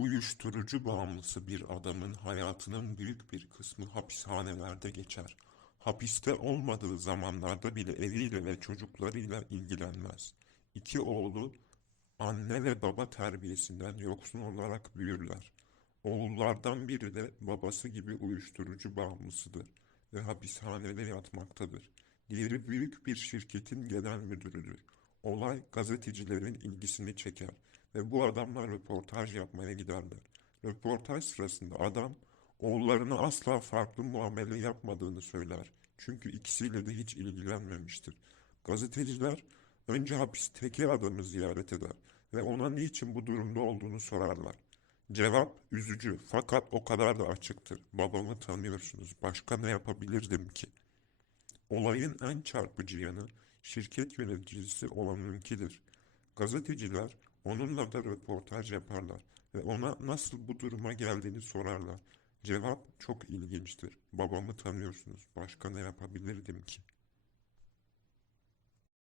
Uyuşturucu bağımlısı bir adamın hayatının büyük bir kısmı hapishanelerde geçer. Hapiste olmadığı zamanlarda bile eviyle ve çocuklarıyla ilgilenmez. İki oğlu anne ve baba terbiyesinden yoksun olarak büyürler. Oğullardan biri de babası gibi uyuşturucu bağımlısıdır ve hapishanede yatmaktadır. Diğeri büyük bir şirketin genel müdürüdür. Olay gazetecilerin ilgisini çeker ve bu adamlar röportaj yapmaya giderler. Röportaj sırasında adam oğullarına asla farklı muamele yapmadığını söyler. Çünkü ikisiyle de hiç ilgilenmemiştir. Gazeteciler önce hapisteki adamı ziyaret eder ve ona niçin bu durumda olduğunu sorarlar. Cevap üzücü fakat o kadar da açıktır. Babamı tanıyorsunuz. Başka ne yapabilirdim ki? Olayın en çarpıcı yanı şirket yöneticisi olanınkidir. Gazeteciler onunla da röportaj yaparlar ve ona nasıl bu duruma geldiğini sorarlar. Cevap çok ilginçtir. Babamı tanıyorsunuz. Başka ne yapabilirdim ki?